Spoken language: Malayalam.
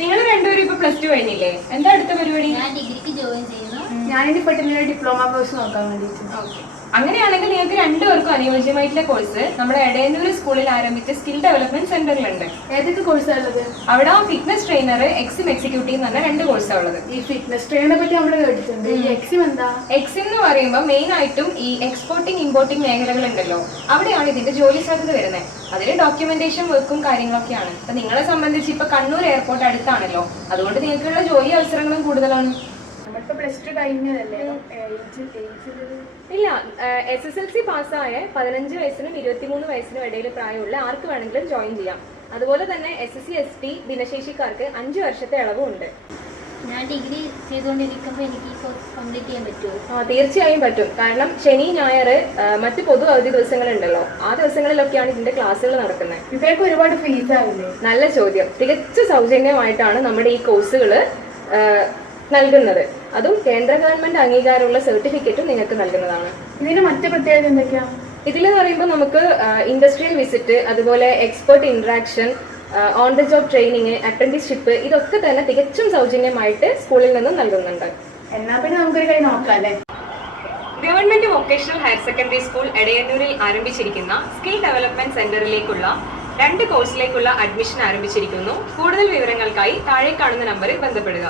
നിങ്ങൾ രണ്ടുപേരും ഇപ്പൊ പ്ലസ് ടു കഴിഞ്ഞില്ലേ? എന്താ അടുത്ത പരിപാടി? ഞാൻ ഡിഗ്രിക്ക് ജോയിൻ ചെയ്യുന്നു. ഞാനിനി പെട്ടെന്ന് ഡിപ്ലോമ കോഴ്സ് നോക്കാൻ വേണ്ടിയിട്ട്. ഓക്കെ, അങ്ങനെയാണെങ്കിൽ നിങ്ങൾക്ക് രണ്ടുപേർക്കും അനുയോജ്യമായിട്ടുള്ള കോഴ്സ് നമ്മുടെ എടയന്നൂർ സ്കൂളിൽ ആരംഭിച്ച സ്കിൽ ഡെവലപ്മെന്റ് സെന്ററിലുണ്ട്. ഏതൊക്കെ കോഴ്സാണ് ഉള്ളത്? അവിടെ ഫിറ്റ്നസ് ട്രെയിനർ, എക്സിം എക്സിക്യൂട്ടീവ് എന്ന് പറഞ്ഞ 2 കോഴ്സാണ് ഉള്ളത്. ഈ ഫിറ്റ്നസ് ട്രെയിനറെ പറ്റി നമ്മൾ കേട്ടിട്ടുണ്ട്. ഈ എക്സിം എന്താ? എക്സിം എന്ന് പറയുമ്പോൾ മെയിൻ ആയിട്ടും ഈ എക്സ്പോർട്ടിംഗ് ഇമ്പോർട്ടിംഗ് മേഖലകളുണ്ടല്ലോ, അവിടെയാണ് ഇതിന്റെ ജോലി സാധ്യത വരുന്നത്. അതിൽ ഡോക്യുമെന്റേഷൻ വർക്കും കാര്യങ്ങളൊക്കെയാണ്. അപ്പൊ നിങ്ങളെ സംബന്ധിച്ച് ഇപ്പൊ കണ്ണൂർ എയർപോർട്ട് അടുത്താണല്ലോ, അതുകൊണ്ട് നിങ്ങൾക്കുള്ള ജോലി അവസരങ്ങളും കൂടുതലാണ്. നമ്മളിപ്പോ പ്ലസ് ടു കഴിഞ്ഞതല്ലേ? ഇല്ല, SSLC പാസ്സായ 15 വയസ്സിനും 23 വയസ്സിനും ഇടയിൽ പ്രായമുള്ള ആർക്ക് വേണമെങ്കിലും ജോയിൻ ചെയ്യാം. അതുപോലെ തന്നെ SSC ST ഭിന്നശേഷിക്കാർക്ക് 5 വർഷത്തെ ഇളവും ഉണ്ട്. ഞാൻ ഡിഗ്രി ചെയ്തുകൊണ്ടിരിക്കുമ്പോൾ എനിക്ക് ഈ കോഴ്സ് കംപ്ലീറ്റ് ചെയ്യാൻ പറ്റുമോ? തീർച്ചയായും പറ്റും. കാരണം ശനി, ഞായർ, മറ്റ് പൊതു അവധി ദിവസങ്ങളുണ്ടല്ലോ, ആ ദിവസങ്ങളിലൊക്കെയാണ് ഇതിന്റെ ക്ലാസ്സുകൾ നടക്കുന്നത്. ഇവർക്ക് ഒരുപാട് ഫീസ് ആവില്ലേ? നല്ല ചോദ്യം. തികച്ചും സൗജന്യമായിട്ടാണ് നമ്മുടെ ഈ കോഴ്സുകൾ നൽകുന്നത്. അതും കേന്ദ്ര ഗവൺമെന്റ് അംഗീകാരമുള്ള സർട്ടിഫിക്കറ്റും നിങ്ങൾക്ക് നൽകുന്നതാണ്. ഇതിന് മറ്റു പ്രത്യേകത എന്തൊക്കെയാ? ഇതിലെന്ന് പറയുമ്പോൾ നമുക്ക് ഇൻഡസ്ട്രിയൽ വിസിറ്റ്, അതുപോലെ expert interaction, on the job training, apprenticeship, ഇതൊക്കെ തന്നെ തികച്ചും സൗജന്യമായിട്ട് സ്കൂളിൽ നിന്നും നൽകുന്നുണ്ട്. എന്നാ പിന്നെ നമുക്കൊരു കൈ നോക്കാം അല്ലേ? Government vocational higher secondary school എടയന്നൂരിൽ ആരംഭിച്ചിരിക്കുന്ന സ്കിൽ ഡെവലപ്മെന്റ് സെന്ററിലേക്കുള്ള 2 കോഴ്സിലേക്കുള്ള അഡ്മിഷൻ ആരംഭിച്ചിരിക്കുന്നു. കൂടുതൽ വിവരങ്ങൾക്കായി താഴെ കാണുന്ന നമ്പറിൽ ബന്ധപ്പെടുക.